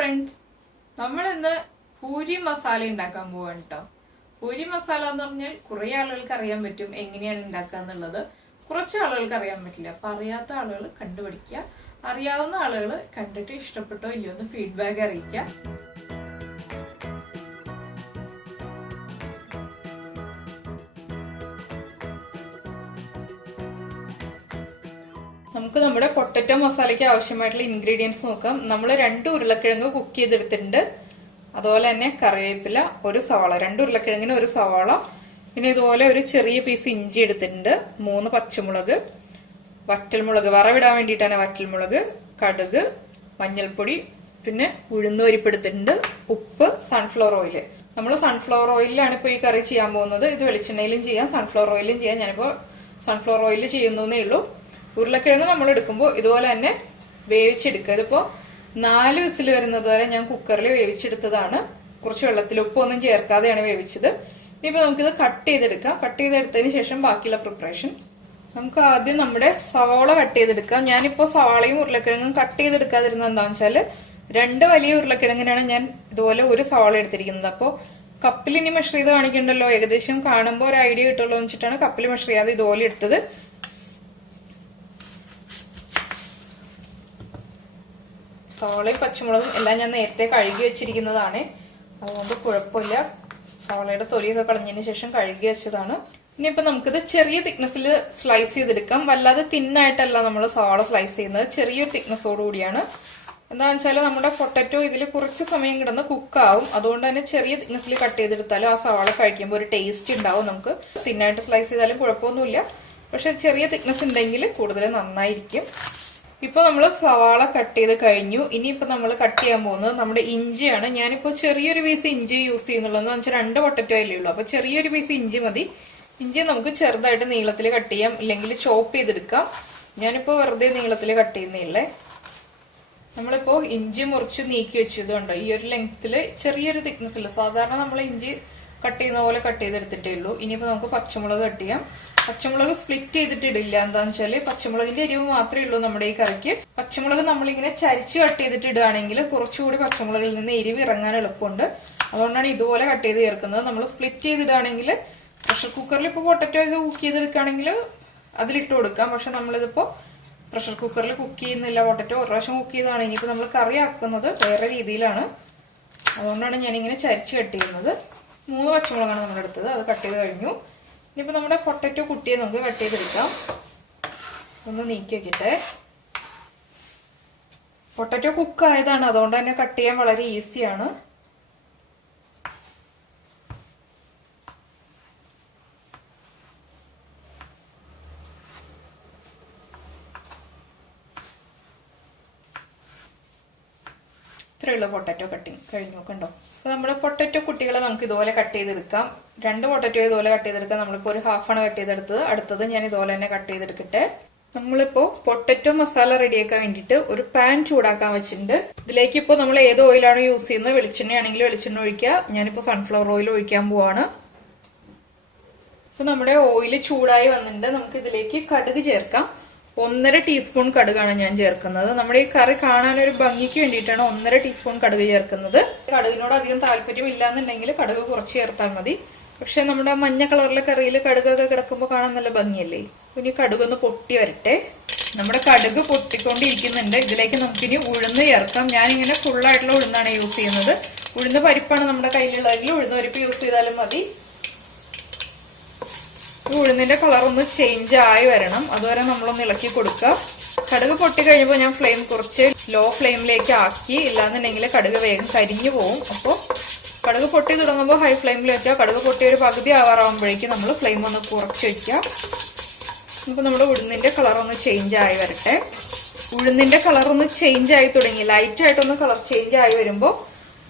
Friends, നമ്മൾ ഇന്ന് പൂരി മസാല ഉണ്ടാക്കാൻ പോവാണ് കേട്ടോ. പൂരി മസാല എന്ന് പറഞ്ഞാൽ കുറെ ആളുകൾക്ക് അറിയാൻ പറ്റും എങ്ങനെയാണ് ഉണ്ടാക്കുക എന്നുള്ളത്. കുറച്ച് ആളുകൾക്ക് അറിയാൻ പറ്റില്ല. അപ്പൊ അറിയാത്ത ആളുകൾ കണ്ടുപിടിക്കുക, അറിയാവുന്ന ആളുകൾ കണ്ടിട്ട് ഇഷ്ടപ്പെട്ടോ ഇല്ലയോ എന്ന് ഫീഡ്ബാക്ക് അറിയിക്കുക. നമുക്ക് നമ്മുടെ പൊട്ടറ്റോ മസാലയ്ക്ക് ആവശ്യമായിട്ടുള്ള ഇൻഗ്രീഡിയൻസ് നോക്കാം. നമ്മൾ 2 ഉരുളക്കിഴങ്ങ് കുക്ക് ചെയ്തെടുത്തിട്ടുണ്ട്. അതുപോലെ തന്നെ കറിവേപ്പില, ഒരു സവാള, 2 ഉരുളക്കിഴങ്ങിന് ഒരു സവാള, പിന്നെ ഇതുപോലെ ഒരു ചെറിയ പീസ് ഇഞ്ചി എടുത്തിട്ടുണ്ട്, 3 പച്ചമുളക്, വറ്റൽമുളക് വറവിടാൻ വേണ്ടിയിട്ടാണ് വറ്റൽമുളക്, കടുക്, മഞ്ഞൾപ്പൊടി, പിന്നെ ഉഴുന്നുപരിപ്പെടുത്തിട്ടുണ്ട്, ഉപ്പ്, സൺഫ്ലവർ ഓയില്. നമ്മൾ സൺഫ്ലവർ ഓയിലാണ് ഇപ്പോൾ ഈ കറി ചെയ്യാൻ പോകുന്നത്. ഇത് വെളിച്ചെണ്ണയിലും ചെയ്യാം, സൺഫ്ലവർ ഓയിലും ചെയ്യാം. ഞാനിപ്പോൾ സൺഫ്ലവർ ഓയിലിൽ ചെയ്യുന്നേ ഉള്ളൂ. ഉരുളക്കിഴങ്ങ് നമ്മൾ എടുക്കുമ്പോൾ ഇതുപോലെ തന്നെ വേവിച്ചെടുക്കുക. ഇതിപ്പോ 4 വിസിൽ വരുന്നത് വരെ ഞാൻ കുക്കറിൽ വേവിച്ചെടുത്തതാണ്. കുറച്ച് വെള്ളത്തിൽ ഉപ്പൊന്നും ചേർക്കാതെയാണ് വേവിച്ചത്. ഇനിയിപ്പോ നമുക്കിത് കട്ട് ചെയ്തെടുക്കാം. കട്ട് ചെയ്തെടുത്തതിന് ശേഷം ബാക്കിയുള്ള പ്രിപ്പറേഷൻ. നമുക്ക് ആദ്യം നമ്മുടെ സവാള കട്ട് ചെയ്തെടുക്കാം. ഞാനിപ്പോ സവാളയും ഉരുളക്കിഴങ്ങും കട്ട് ചെയ്തെടുക്കാതിരുന്നത് എന്താണെന്ന് വെച്ചാല് 2 വലിയ ഉരുളക്കിഴങ്ങിനാണ് ഞാൻ ഇതുപോലെ ഒരു സവാള എടുത്തിരിക്കുന്നത്. അപ്പോ കപ്പിൽ ഇനി മെഷർ ചെയ്ത് കാണിക്കണ്ടല്ലോ, ഏകദേശം കാണുമ്പോൾ ഒരു ഐഡിയ കിട്ടുമല്ലോ എന്ന് വെച്ചിട്ടാണ് കപ്പിൽ മെഷർ ചെയ്യാതെ ഇതുപോലെ എടുത്തത്. സവാളയും പച്ചമുളകും എല്ലാം ഞാൻ നേരത്തെ കഴുകി വെച്ചിരിക്കുന്നതാണ്. അതുകൊണ്ട് കുഴപ്പമില്ല. സവാളയുടെ തൊലിയൊക്കെ കളഞ്ഞതിന് ശേഷം കഴുകി വെച്ചതാണ്. ഇനിയിപ്പോ നമുക്കിത് ചെറിയ തിക്നെസ്സിൽ സ്ലൈസ് ചെയ്തെടുക്കാം. വല്ലാതെ തിന്നായിട്ടല്ല നമ്മൾ സവാള സ്ലൈസ് ചെയ്യുന്നത്, ചെറിയൊരു തിക്നെസ്സോട് കൂടിയാണ്. എന്താണെന്ന് വെച്ചാൽ നമ്മുടെ പൊട്ടറ്റോ ഇതിൽ കുറച്ച് സമയം കിടന്ന് കുക്കാവും. അതുകൊണ്ട് തന്നെ ചെറിയ തിക്നെസ്സിൽ കട്ട് ചെയ്തെടുത്താലും ആ സവാള കഴിക്കുമ്പോൾ ഒരു ടേസ്റ്റ് ഉണ്ടാവും. നമുക്ക് തിന്നായിട്ട് സ്ലൈസ് ചെയ്താലും കുഴപ്പമൊന്നുമില്ല, പക്ഷെ ചെറിയ തിക്നെസ് ഉണ്ടെങ്കിൽ കൂടുതൽ നന്നായിരിക്കും. ഇപ്പൊ നമ്മൾ സവാള കട്ട് ചെയ്ത് കഴിഞ്ഞു. ഇനിയിപ്പോ നമ്മൾ കട്ട് ചെയ്യാൻ പോകുന്നത് നമ്മുടെ ഇഞ്ചിയാണ്. ഞാനിപ്പോ ചെറിയൊരു പീസ് ഇഞ്ചി യൂസ് ചെയ്യുന്നുള്ളൂ. എന്ന് വെച്ചാൽ 2 പൊട്ടറ്റോ അല്ലേ ഉള്ളൂ, അപ്പൊ ചെറിയൊരു പീസ് ഇഞ്ചി മതി. ഇഞ്ചി നമുക്ക് ചെറുതായിട്ട് നീളത്തിൽ കട്ട് ചെയ്യാം, ഇല്ലെങ്കിൽ ചോപ്പ് ചെയ്തെടുക്കാം. ഞാനിപ്പോ വെറുതെ നീളത്തിൽ കട്ട് ചെയ്യുന്നില്ലേ. നമ്മളിപ്പോ ഇഞ്ചി മുറിച്ച് നീക്കി വെച്ചതുകൊണ്ട് ഈ ഒരു ലെങ്ത്തില് ചെറിയൊരു തിക്നെസ് ഇല്ല. സാധാരണ നമ്മൾ ഇഞ്ചി കട്ട് ചെയ്യുന്ന പോലെ കട്ട് ചെയ്തെടുത്തിട്ടേ ഉള്ളൂ. ഇനിയിപ്പോ നമുക്ക് പച്ചമുളക് കട്ട് ചെയ്യാം. പച്ചമുളക് സ്പ്ലിറ്റ് ചെയ്തിട്ട് ഇടില്ല. എന്താന്ന് വെച്ചാല് പച്ചമുളകിന്റെ എരിവ് മാത്രമേ ഉള്ളൂ നമ്മുടെ ഈ കറിക്ക്. പച്ചമുളക് നമ്മളിങ്ങനെ ചരിച്ച് കട്ട് ചെയ്തിട്ട് ഇടുകയാണെങ്കിൽ കുറച്ചുകൂടി പച്ചമുളകിൽ നിന്ന് എരിവ് ഇറങ്ങാൻ എളുപ്പമുണ്ട്. അതുകൊണ്ടാണ് ഇതുപോലെ കട്ട് ചെയ്ത് ചേർക്കുന്നത്. നമ്മൾ സ്പ്ലിറ്റ് ചെയ്തിടുകയാണെങ്കിൽ പ്രഷർ കുക്കറിൽ ഇപ്പോൾ പൊട്ടറ്റോ ഒക്കെ കുക്ക് ചെയ്തെടുക്കുകയാണെങ്കിൽ അതിലിട്ട് കൊടുക്കാം. പക്ഷെ നമ്മളിതിപ്പോ പ്രഷർ കുക്കറിൽ കുക്ക് ചെയ്യുന്നില്ല. പൊട്ടറ്റോ ഒരു പ്രാവശ്യം കുക്ക് ചെയ്തതാണ്. ഇനിയിപ്പോൾ നമ്മൾ കറി ആക്കുന്നത് വേറെ രീതിയിലാണ്. അതുകൊണ്ടാണ് ഞാനിങ്ങനെ ചരിച്ച് കട്ട് ചെയ്യുന്നത്. 3 പച്ചമുളകാണ് നമ്മൾ എടുത്തത്. അത് കട്ട് ചെയ്ത് കഴിഞ്ഞു. ഇനിയിപ്പോ നമ്മുടെ പൊട്ടറ്റോ കുട്ടിയെ നമുക്ക് കട്ട് ചെയ്തെടുക്കാം. ഒന്ന് നീക്കി വെക്കട്ടെ. പൊട്ടറ്റോ കുക്ക് ആയതാണ്, അതുകൊണ്ട് തന്നെ കട്ട് ചെയ്യാൻ വളരെ ഈസിയാണ്. ഇത്രയുള്ള പൊട്ടറ്റോ കട്ടിങ് കഴിഞ്ഞു. കണ്ടോ? അപ്പൊ നമ്മുടെ പൊട്ടറ്റോ കുട്ടികളെ നമുക്ക് ഇതുപോലെ കട്ട് ചെയ്തെടുക്കാം. 2 പൊട്ടറ്റോ ഇതുപോലെ കട്ട് ചെയ്തെടുക്കാം. നമ്മളിപ്പോ ഒരു ഹാഫാണ് കട്ട് ചെയ്തെടുത്തത്. അടുത്തത് ഞാൻ ഇതുപോലെ തന്നെ കട്ട് ചെയ്തെടുക്കട്ടെ. നമ്മളിപ്പോ പൊട്ടറ്റോ മസാല റെഡിയാക്കാൻ വേണ്ടിയിട്ട് ഒരു പാൻ ചൂടാക്കാൻ വെച്ചിട്ടുണ്ട്. ഇതിലേക്ക് ഇപ്പോ നമ്മൾ ഏത് ഓയിലാണ് യൂസ് ചെയ്യുന്നത്, വെളിച്ചെണ്ണയാണെങ്കിൽ വെളിച്ചെണ്ണ ഒഴിക്കുക. ഞാനിപ്പോ സൺഫ്ലവർ ഓയിൽ ഒഴിക്കാൻ പോവാണ്. അപ്പൊ നമ്മുടെ ഓയിൽ ചൂടായി വന്നിട്ടുണ്ട്. നമുക്ക് ഇതിലേക്ക് കടുക് ചേർക്കാം. 1.5 ടീസ്പൂൺ കടുകാണ് ഞാൻ ചേർക്കുന്നത്. നമ്മുടെ ഈ കറി കാണാൻ ഒരു ഭംഗിക്ക് വേണ്ടിയിട്ടാണ് 1.5 ടീസ്പൂൺ കടുക് ചേർക്കുന്നത്. കടുകിനോട് അധികം താല്പര്യം ഇല്ലാന്നുണ്ടെങ്കിൽ കടുക് കുറച്ച് ചേർത്താൽ മതി. പക്ഷെ നമ്മുടെ മഞ്ഞ കളറിലെ കറിയിൽ കടുകൊക്കെ കിടക്കുമ്പോൾ കാണാൻ നല്ല ഭംഗിയല്ലേ. ഇനി കടുകൊന്ന് പൊട്ടി വരട്ടെ. നമ്മുടെ കടുക് പൊട്ടിക്കൊണ്ടിരിക്കുന്നുണ്ട്. ഇതിലേക്ക് നമുക്കിനി ഉഴുന്ന് ചേർക്കാം. ഞാനിങ്ങനെ ഫുള്ളായിട്ടുള്ള ഉഴുന്നാണ് യൂസ് ചെയ്യുന്നത്. ഉഴുന്ന് പരിപ്പാണ് നമ്മുടെ കയ്യിലുള്ളതെങ്കിൽ ഉഴുന്ന് പരിപ്പ് യൂസ് ചെയ്താലും മതി. ഉഴുന്നിന്റെ കളർ ഒന്ന് ചേഞ്ച് ആയി വരണം. അതുവരെ നമ്മളൊന്ന് ഇളക്കി കൊടുക്കുക. കടുക് പൊട്ടി കഴിയുമ്പോൾ ഞാൻ ഫ്ലെയിം കുറച്ച് ലോ ഫ്ലെയിമിലേക്ക് ആക്കി. ഇല്ലാന്നുണ്ടെങ്കിൽ കടുക് വേഗം കരിഞ്ഞു പോകും. അപ്പോൾ കടുക് പൊട്ടി തുടങ്ങുമ്പോൾ ഹൈ ഫ്ലെയിമിൽ വെക്കുക. കടുക് പൊട്ടി ഒരു പകുതി ആവാറാകുമ്പോഴേക്കും നമ്മൾ ഫ്ലെയിം ഒന്ന് കുറച്ച് വെക്കുക. അപ്പോൾ നമ്മുടെ ഉഴുന്നിന്റെ കളർ ഒന്ന് ചേഞ്ച് ആയി വരട്ടെ. ഉഴുന്നിന്റെ കളർ ഒന്ന് ചേഞ്ച് ആയി തുടങ്ങി. ലൈറ്റായിട്ടൊന്ന് കളർ ചേഞ്ച് ആയി വരുമ്പോൾ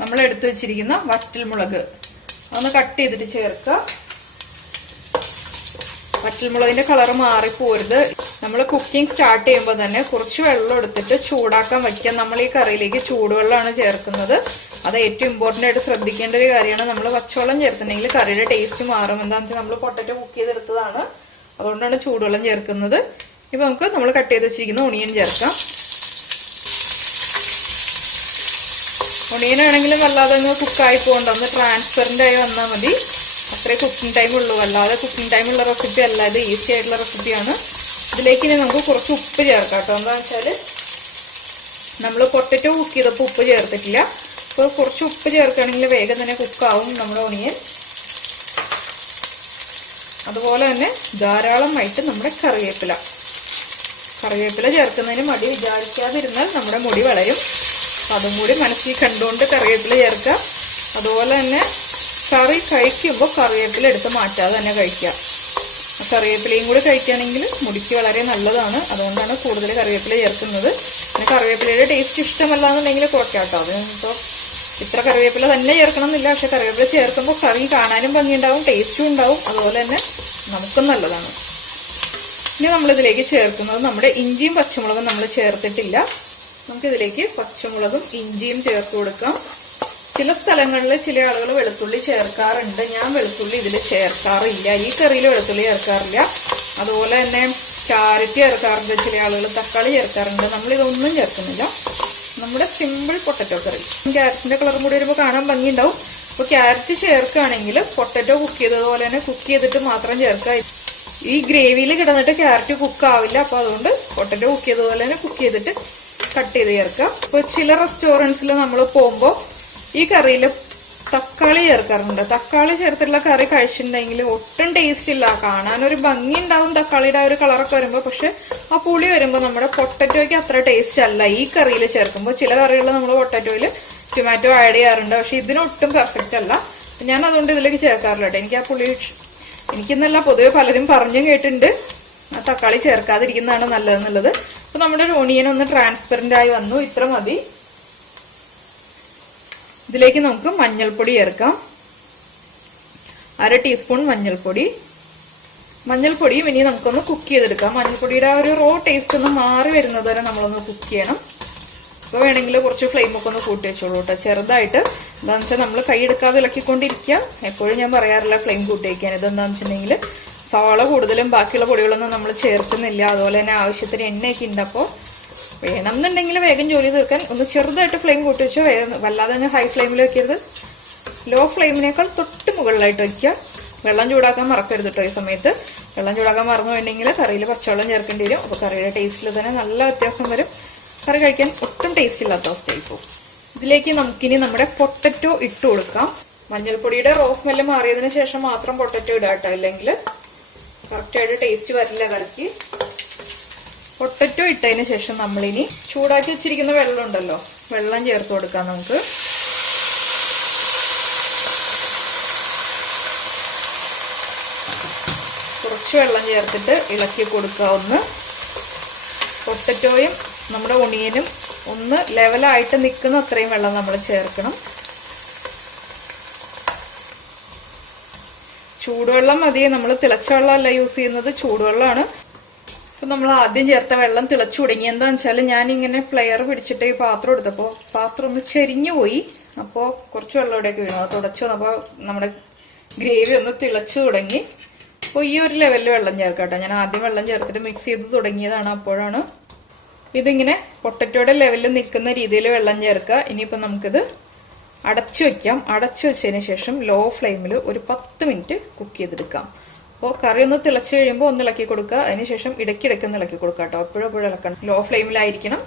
നമ്മൾ എടുത്തു വെച്ചിരിക്കുന്ന വറ്റൽമുളക് ഒന്ന് കട്ട് ചെയ്തിട്ട് ചേർക്കുക. വറ്റൽമുളകിന്റെ കളർ മാറിപ്പോരുത്. നമ്മൾ കുക്കിംഗ് സ്റ്റാർട്ട് ചെയ്യുമ്പോൾ തന്നെ കുറച്ച് വെള്ളം എടുത്തിട്ട് ചൂടാക്കാൻ വയ്ക്കാം. നമ്മൾ ഈ കറിയിലേക്ക് ചൂടുവെള്ളമാണ് ചേർക്കുന്നത്. അത് ഏറ്റവും ഇമ്പോർട്ടന്റ് ആയിട്ട് ശ്രദ്ധിക്കേണ്ട ഒരു കാര്യമാണ്. നമ്മൾ പച്ചവെള്ളം ചേർത്തിട്ടുണ്ടെങ്കിൽ കറിയുടെ ടേസ്റ്റ് മാറും. എന്താണെന്ന് വെച്ചാൽ നമ്മൾ പൊട്ടറ്റോ കുക്ക് ചെയ്തെടുത്തതാണ്, അതുകൊണ്ടാണ് ചൂടുവെള്ളം ചേർക്കുന്നത്. ഇപ്പൊ നമുക്ക് നമ്മൾ കട്ട് ചെയ്ത് വെച്ചിരിക്കുന്ന ഒണിയൻ ചേർക്കാം. ഒണിയനാണെങ്കിലും വല്ലാതെ അങ്ങ് കുക്കായി പോകണ്ട, ഒന്ന് ട്രാൻസ്പെറന്റ് ആയി വന്നാൽ മതി. അത്രേ കുക്കിംഗ് ടൈം ഉള്ളൂ. അല്ലാതെ കുക്കിംഗ് ടൈമുള്ള റെസിപ്പി അല്ല, ഇത് ഈസി ആയിട്ടുള്ള റെസിപ്പിയാണ്. ഇതിലേക്ക് ഇനി നമുക്ക് കുറച്ച് ഉപ്പ് ചേർക്കാം കേട്ടോ. എന്താണെന്ന് വെച്ചാൽ നമ്മൾ പൊട്ടറ്റോ കുക്ക് ചെയ്തപ്പോൾ ഉപ്പ് ചേർത്തിട്ടില്ല. അപ്പോൾ കുറച്ച് ഉപ്പ് ചേർക്കുകയാണെങ്കിൽ വേഗം തന്നെ കുക്കാവും നമ്മുടെ ഒണിയൻ. അതുപോലെ തന്നെ ധാരാളമായിട്ട് നമ്മുടെ കറിവേപ്പില ചേർക്കുന്നതിന് മടി വിചാരിക്കാതിരുന്നാൽ നമ്മുടെ മുടി വളരും. അതും കൂടി മനസ്സിൽ കണ്ടുകൊണ്ട് കറിവേപ്പില ചേർക്കുക. അതുപോലെ തന്നെ കറി കഴിക്കുമ്പോൾ കറിവേപ്പില എടുത്ത് മാറ്റാതെ തന്നെ കഴിക്കുക. കറിവേപ്പിലയും കൂടി കഴിക്കുകയാണെങ്കിൽ മുടിക്ക് വളരെ നല്ലതാണ്. അതുകൊണ്ടാണ് കൂടുതൽ കറിവേപ്പില ചേർക്കുന്നത്. പിന്നെ കറിവേപ്പിലയുടെ ടേസ്റ്റ് ഇഷ്ടമല്ല എന്നുണ്ടെങ്കിൽ കുറയ്ക്കാം കേട്ടോ. അതിനിപ്പോൾ ഇത്ര കറിവേപ്പില തന്നെ ചേർക്കണം എന്നില്ല. പക്ഷെ കറിവേപ്പില ചേർക്കുമ്പോൾ കറി കാണാനും ഭംഗിയുണ്ടാവും, ടേസ്റ്റും ഉണ്ടാവും. അതുപോലെ തന്നെ നമുക്കും നല്ലതാണ്. ഇനി നമ്മളിതിലേക്ക് ചേർക്കുന്നത് നമ്മുടെ ഇഞ്ചിയും പച്ചമുളകും നമ്മൾ ചേർത്തിട്ടില്ല. നമുക്കിതിലേക്ക് പച്ചമുളകും ഇഞ്ചിയും ചേർത്ത് കൊടുക്കാം. ചില സ്ഥലങ്ങളിൽ ചില ആളുകൾ വെളുത്തുള്ളി ചേർക്കാറുണ്ട്. ഞാൻ വെളുത്തുള്ളി ഇതിൽ ചേർക്കാറില്ല. ഈ കറിയിൽ വെളുത്തുള്ളി ചേർക്കാറില്ല. അതുപോലെ തന്നെ ക്യാരറ്റ് ചേർക്കാറുണ്ട് ചില ആളുകൾ, തക്കാളി ചേർക്കാറുണ്ട്. നമ്മളിതൊന്നും ചേർക്കുന്നില്ല. നമ്മുടെ സിമ്പിൾ പൊട്ടറ്റോ കറി. ക്യാരറ്റിന്റെ കളറും കൂടി വരുമ്പോൾ കാണാൻ ഭംഗിയുണ്ടാവും. അപ്പോൾ ക്യാരറ്റ് ചേർക്കുകയാണെങ്കിൽ പൊട്ടറ്റോ കുക്ക് ചെയ്തതുപോലെ തന്നെ കുക്ക് ചെയ്തിട്ട് മാത്രം ചേർക്കുക. ഈ ഗ്രേവിയിൽ കിടന്നിട്ട് ക്യാരറ്റ് കുക്ക് ആവില്ല. അപ്പോൾ അതുകൊണ്ട് പൊട്ടറ്റോ കുക്ക് ചെയ്തതുപോലെ തന്നെ കുക്ക് ചെയ്തിട്ട് കട്ട് ചെയ്ത് ചേർക്കുക. ഇപ്പോൾ ചില റെസ്റ്റോറൻറ്റ്സിൽ നമ്മൾ പോകുമ്പോൾ ഈ കറിയിൽ തക്കാളി ചേർക്കാറുണ്ട്. തക്കാളി ചേർത്തിട്ടുള്ള കറി കഴിച്ചിട്ടുണ്ടെങ്കിൽ ഒട്ടും ടേസ്റ്റ് ഇല്ല. കാണാനൊരു ഭംഗി ഉണ്ടാവും തക്കാളിയുടെ ആ ഒരു കളറൊക്കെ വരുമ്പോൾ. പക്ഷെ ആ പുളി വരുമ്പോൾ നമ്മുടെ പൊട്ടറ്റോയ്ക്ക് അത്ര ടേസ്റ്റ് അല്ല ഈ കറിയിൽ ചേർക്കുമ്പോൾ. ചില കറികളിൽ നമ്മൾ പൊട്ടറ്റോയിൽ ടൊമാറ്റോ ആഡ് ചെയ്യാറുണ്ട്. പക്ഷെ ഇതിനൊട്ടും പെർഫെക്റ്റ് അല്ല. ഞാൻ അതുകൊണ്ട് ഇതിലേക്ക് ചേർക്കാറില്ല കേട്ടോ. എനിക്ക് ആ പുളി എനിക്കെന്നല്ല, പൊതുവെ പലരും പറഞ്ഞും കേട്ടിട്ടുണ്ട് തക്കാളി ചേർക്കാതിരിക്കുന്നതാണ് നല്ലതെന്നുള്ളത്. അപ്പൊ നമ്മുടെ ഒരു ഓണിയൻ ഒന്ന് ട്രാൻസ്പെറന്റ് ആയി വന്നു. ഇത്ര മതി. ഇതിലേക്ക് നമുക്ക് മഞ്ഞൾപ്പൊടി ചേർക്കാം. 1/2 ടീസ്പൂൺ മഞ്ഞൾപ്പൊടിയും ഇനി നമുക്കൊന്ന് കുക്ക് ചെയ്തെടുക്കാം. മഞ്ഞൾപ്പൊടിയുടെ ആ ഒരു റോ ടേസ്റ്റ് ഒന്ന് മാറി വരുന്നത് വരെ നമ്മളൊന്ന് കുക്ക് ചെയ്യണം. അപ്പോൾ വേണമെങ്കിൽ കുറച്ച് ഫ്ലെയിമൊക്കെ ഒന്ന് കൂട്ടി വെച്ചോളൂ കേട്ടോ, ചെറുതായിട്ട്. എന്താണെന്ന് വെച്ചാൽ നമ്മൾ കൈ എടുക്കാതെ ഇളക്കിക്കൊണ്ടിരിക്കുക. എപ്പോഴും ഞാൻ പറയാറില്ല ഫ്ലെയിം കൂട്ടി വയ്ക്കാൻ. ഇതെന്താണെന്ന് വെച്ചിട്ടുണ്ടെങ്കിൽ സവാള കൂടുതലും ബാക്കിയുള്ള പൊടികളൊന്നും നമ്മൾ ചേർക്കുന്നില്ല. അതുപോലെ തന്നെ ആവശ്യത്തിന് എണ്ണയൊക്കെ ഉണ്ട്. അപ്പോൾ വേണം എന്നുണ്ടെങ്കിൽ വേഗം ജോലി തീർക്കാൻ ഒന്ന് ചെറുതായിട്ട് ഫ്ലെയിം കൂട്ടി വെച്ചോ. വേഗം വല്ലാതെ തന്നെ ഹൈ ഫ്ലെയിമിൽ വെക്കരുത്. ലോ ഫ്ലെയിമിനേക്കാൾ തൊട്ട് മുകളിലായിട്ട് വയ്ക്കുക. വെള്ളം ചൂടാക്കാൻ മറക്കരുത് കേട്ടോ. ഈ സമയത്ത് വെള്ളം ചൂടാക്കാൻ മറന്നു വേണ്ടെങ്കിൽ കറിയിൽ പച്ചവെള്ളം ചേർക്കേണ്ടി വരും. അപ്പോൾ കറിയുടെ ടേസ്റ്റിൽ തന്നെ നല്ല വ്യത്യാസം വരും. കറി കഴിക്കാൻ ഒട്ടും ടേസ്റ്റ് ഇല്ലാത്ത അവസ്ഥയായി പോകും. ഇതിലേക്ക് നമുക്കിനി നമ്മുടെ പൊട്ടറ്റോ ഇട്ട് കൊടുക്കാം. മഞ്ഞൾപ്പൊടിയുടെ റോ സ്മെല്ല് മാറിയതിന് ശേഷം മാത്രം പൊട്ടറ്റോ ഇടാം കേട്ടോ. അല്ലെങ്കിൽ കറക്റ്റായിട്ട് ടേസ്റ്റ് വരില്ല കറിക്ക്. പൊട്ടറ്റോ ഇട്ടതിന് ശേഷം നമ്മളിനി ചൂടാക്കി വെച്ചിരിക്കുന്ന വെള്ളം ഉണ്ടല്ലോ, വെള്ളം ചേർത്ത് കൊടുക്കാം. നമുക്ക് കുറച്ച് വെള്ളം ചേർത്തിട്ട് ഇളക്കി കൊടുക്കുക. ഒന്ന് പൊട്ടറ്റോയും നമ്മുടെ ഒണിയനും ഒന്ന് ലെവലായിട്ട് നിൽക്കുന്ന അത്രയും വെള്ളം നമ്മൾ ചേർക്കണം. ചൂടുവെള്ളം മതി. നമ്മൾ തിളച്ച വെള്ളമല്ല യൂസ് ചെയ്യുന്നത്, ചൂടുവെള്ളമാണ്. അപ്പൊ നമ്മൾ ആദ്യം ചേർത്ത വെള്ളം തിളച്ചു തുടങ്ങി. എന്താന്ന് വെച്ചാൽ ഞാനിങ്ങനെ ഫ്ലെയർ പിടിച്ചിട്ട് ഈ പാത്രം എടുത്തപ്പോൾ പാത്രം ഒന്ന് ചെരിഞ്ഞു പോയി. അപ്പോൾ കുറച്ച് വെള്ളം ഇവിടേക്ക് വീണു. അത് തുടച്ചു വന്നപ്പോൾ നമ്മുടെ ഗ്രേവി ഒന്ന് തിളച്ചു തുടങ്ങി. അപ്പോൾ ഈ ഒരു ലെവലിൽ വെള്ളം ചേർക്കട്ടോ. ഞാൻ ആദ്യം വെള്ളം ചേർത്തിട്ട് മിക്സ് ചെയ്ത് തുടങ്ങിയതാണ്. അപ്പോഴാണ് ഇതിങ്ങനെ പൊട്ടറ്റോയുടെ ലെവലിൽ നിൽക്കുന്ന രീതിയിൽ വെള്ളം ചേർക്കുക. ഇനിയിപ്പോൾ നമുക്കിത് അടച്ചു വെക്കാം. അടച്ചു വെച്ചതിന് ശേഷം ലോ ഫ്ലെയിമിൽ ഒരു 10 മിനിറ്റ് കുക്ക് ചെയ്തെടുക്കാം. അപ്പോൾ കറി ഒന്ന് തിളച്ച് കഴിയുമ്പോൾ ഒന്ന് ഇളക്കി കൊടുക്കുക. അതിനുശേഷം ഇടയ്ക്കിടയ്ക്ക് ഒന്ന് ഇളക്കി കൊടുക്കുക കേട്ടോ. എപ്പോഴും ഇളക്കണം. ലോ ഫ്ലെയിമിലായിരിക്കണം.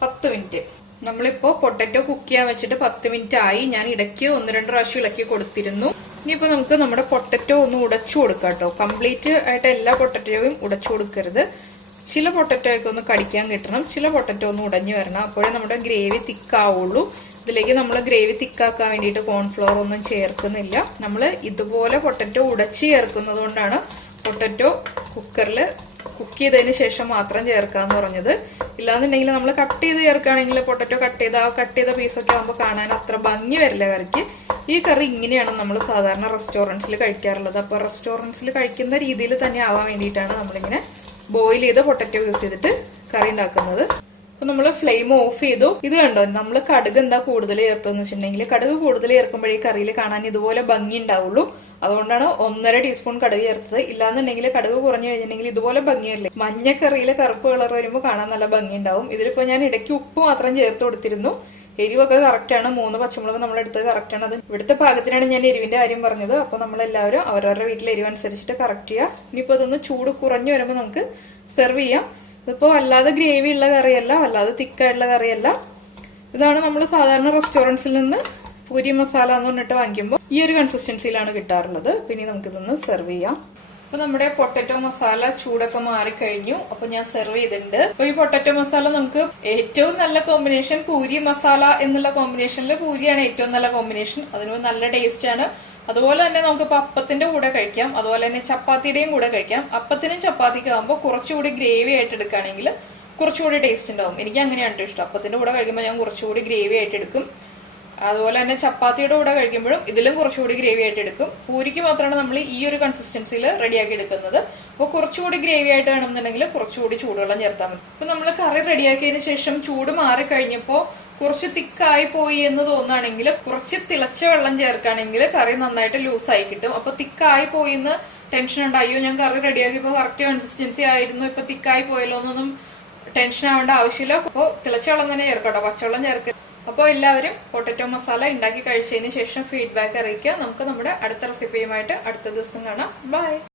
10 മിനിറ്റ് നമ്മളിപ്പോൾ പൊട്ടറ്റോ കുക്ക് ചെയ്യാൻ വെച്ചിട്ട് 10 മിനിറ്റ് ആയി. ഞാൻ ഇടയ്ക്ക് 1-2 പ്രാവശ്യം ഇളക്കി കൊടുത്തിരുന്നു. ഇനിയിപ്പോൾ നമുക്ക് നമ്മുടെ പൊട്ടറ്റോ ഒന്ന് ഉടച്ചു കൊടുക്കാം കേട്ടോ. കംപ്ലീറ്റ് ആയിട്ട് എല്ലാ പൊട്ടറ്റോയും ഉടച്ചു കൊടുക്കരുത്. ചില പൊട്ടറ്റോയൊക്കെ ഒന്ന് കടിക്കാൻ കിട്ടണം, ചില പൊട്ടറ്റോ ഒന്ന് ഉടഞ്ഞു വരണം. അപ്പോഴേ നമ്മുടെ ഗ്രേവി തിക്കാവുള്ളൂ. ഇതിലേക്ക് നമ്മൾ ഗ്രേവി തിക്കാക്കാൻ വേണ്ടിയിട്ട് കോൺഫ്ലോർ ഒന്നും ചേർക്കുന്നില്ല. നമ്മൾ ഇതുപോലെ പൊട്ടറ്റോ ഉടച്ച് ചേർക്കുന്നത് കൊണ്ടാണ് പൊട്ടറ്റോ കുക്കറിൽ കുക്ക് ചെയ്തതിന് ശേഷം മാത്രം ചേർക്കാന്ന് പറഞ്ഞത്. ഇല്ലാന്നുണ്ടെങ്കിൽ നമ്മൾ കട്ട് ചെയ്ത് ചേർക്കുകയാണെങ്കിൽ പൊട്ടറ്റോ കട്ട് ചെയ്ത പീസൊക്കെ ആകുമ്പോൾ കാണാൻ അത്ര ഭംഗി വരില്ല കറിക്ക്. ഈ കറി ഇങ്ങനെയാണ് നമ്മൾ സാധാരണ റെസ്റ്റോറൻറ്റ്സിൽ കഴിക്കാറുള്ളത്. അപ്പോൾ റെസ്റ്റോറൻറ്റ്സിൽ കഴിക്കുന്ന രീതിയിൽ തന്നെ ആവാൻ വേണ്ടിയിട്ടാണ് നമ്മളിങ്ങനെ ബോയിൽ ചെയ്ത പൊട്ടറ്റോ യൂസ് ചെയ്തിട്ട് കറി ഉണ്ടാക്കുന്നത്. അപ്പൊ നമ്മൾ ഫ്ലെയിം ഓഫ് ചെയ്തു. ഇത് കണ്ടോ, നമ്മൾ കടുക് എന്താ കൂടുതൽ ചേർത്തെന്ന് വെച്ചിട്ടുണ്ടെങ്കിൽ കടുക് കൂടുതൽ ചേർക്കുമ്പോഴേ കറിയിൽ കാണാൻ ഇതുപോലെ ഭംഗി ഉണ്ടാവുള്ളൂ. അതുകൊണ്ടാണ് 1.5 ടീസ്പൂൺ കടുക് ചേർത്തത്. ഇല്ലാന്നുണ്ടെങ്കിൽ കടുക് കുറഞ്ഞു കഴിഞ്ഞിട്ടുണ്ടെങ്കിൽ ഇതുപോലെ ഭംഗിയല്ലേ. മഞ്ഞക്കറിയിൽ കറുപ്പ് കളർ വരുമ്പോൾ കാണാൻ നല്ല ഭംഗി ഉണ്ടാവും. ഇതിലിപ്പോ ഞാൻ ഇടയ്ക്ക് ഉപ്പ് മാത്രം ചേർത്ത് കൊടുത്തിരുന്നു. എരിവൊക്കെ കറക്റ്റ് ആണ്. 3 പച്ചമുളക് നമ്മൾ എടുത്തത് കറക്റ്റ് ആണ്. അത് ഇവിടുത്തെ പാകത്തിനാണ് ഞാൻ എരിവിന്റെ കാര്യം പറഞ്ഞത്. അപ്പൊ നമ്മളെല്ലാവരും അവരവരുടെ വീട്ടിലെ എരിവ് അനുസരിച്ചിട്ട് കറക്റ്റ് ചെയ്യുക. ഇനിയിപ്പോ അതൊന്ന് ചൂട് കുറഞ്ഞു വരുമ്പോൾ നമുക്ക് സെർവ് ചെയ്യാം. ഇതിപ്പോ അല്ലാതെ ഗ്രേവി ഉള്ള കറിയല്ല, അല്ലാതെ തിക്കായിട്ടുള്ള കറിയല്ല. ഇതാണ് നമ്മൾ സാധാരണ റെസ്റ്റോറൻറ്റ്സിൽ നിന്ന് പൂരി മസാല എന്ന് പറഞ്ഞിട്ട് വാങ്ങിക്കുമ്പോൾ ഈ ഒരു കൺസിസ്റ്റൻസിയിലാണ് കിട്ടാറുള്ളത്. പിന്നെ നമുക്കിതൊന്ന് സെർവ് ചെയ്യാം. അപ്പൊ നമ്മുടെ പൊട്ടറ്റോ മസാല ചൂടൊക്കെ മാറിക്കഴിഞ്ഞു. അപ്പൊ ഞാൻ സെർവ് ചെയ്തിട്ടുണ്ട്. അപ്പൊ ഈ പൊട്ടറ്റോ മസാല നമുക്ക് ഏറ്റവും നല്ല കോമ്പിനേഷൻ പൂരി മസാല എന്നുള്ള കോമ്പിനേഷനിൽ പൂരിയാണ് ഏറ്റവും നല്ല കോമ്പിനേഷൻ. അതിന് നല്ല ടേസ്റ്റ് ആണ്. അതുപോലെ തന്നെ നമുക്കിപ്പോ അപ്പത്തിന്റെ കൂടെ കഴിക്കാം, അതുപോലെ തന്നെ ചപ്പാത്തിയുടെയും കൂടെ കഴിക്കാം. അപ്പത്തിനും ചപ്പാത്തിക്കും ആകുമ്പോൾ കുറച്ചുകൂടി ഗ്രേവി ആയിട്ട് എടുക്കുകയാണെങ്കിൽ കുറച്ചുകൂടി ടേസ്റ്റ് ഉണ്ടാവും. എനിക്ക് അങ്ങനെയാണ് ഇഷ്ടം. അപ്പത്തിന്റെ കൂടെ കഴിക്കുമ്പോൾ ഞാൻ കുറച്ചുകൂടി ഗ്രേവി ആയിട്ട് എടുക്കും. അതുപോലെ തന്നെ ചപ്പാത്തിയുടെ കൂടെ കഴിക്കുമ്പോഴും ഇതിലും കുറച്ചുകൂടി ഗ്രേവി ആയിട്ട് എടുക്കും. പൂരിക്ക് മാത്രമാണ് നമ്മൾ ഈ ഒരു കൺസിസ്റ്റൻസിയിൽ റെഡിയാക്കി എടുക്കുന്നത്. അപ്പോൾ കുറച്ചുകൂടി ഗ്രേവി ആയിട്ട് വേണമെന്നുണ്ടെങ്കിൽ കുറച്ചുകൂടി ചൂടുവെള്ളം ചേർത്താൽ മതി. അപ്പൊ നമ്മൾ കറി റെഡിയാക്കിയതിനു ശേഷം ചൂട് മാറിക്കഴിഞ്ഞപ്പോൾ കുറച്ച് തിക്കായി പോയി എന്ന് തോന്നുകയാണെങ്കിൽ കുറച്ച് തിളച്ച വെള്ളം ചേർക്കുകയാണെങ്കിൽ കറി നന്നായിട്ട് ലൂസായി കിട്ടും. അപ്പൊ തിക്കായി പോയി എന്ന് ടെൻഷൻ ഉണ്ട്, അയ്യോ ഞാൻ കറി റെഡിയാക്കിയപ്പോ കറക്റ്റ് കൺസിസ്റ്റൻസി ആയിരുന്നു, ഇപ്പൊ തിക്കായി പോയല്ലോ എന്നൊന്നും ടെൻഷൻ ആവേണ്ട ആവശ്യമില്ല. അപ്പോൾ തിളച്ച വെള്ളം തന്നെ ചേർക്കട്ടോ, പച്ചവെള്ളം ചേർക്കുക. അപ്പോൾ എല്ലാവരും പൊട്ടറ്റോ മസാല ഉണ്ടാക്കി കഴിച്ചതിന് ശേഷം ഫീഡ്ബാക്ക് അറിയിക്കുക. നമുക്ക് നമ്മുടെ അടുത്ത റെസിപ്പിയുമായിട്ട് അടുത്ത ദിവസം കാണാം. ബൈ.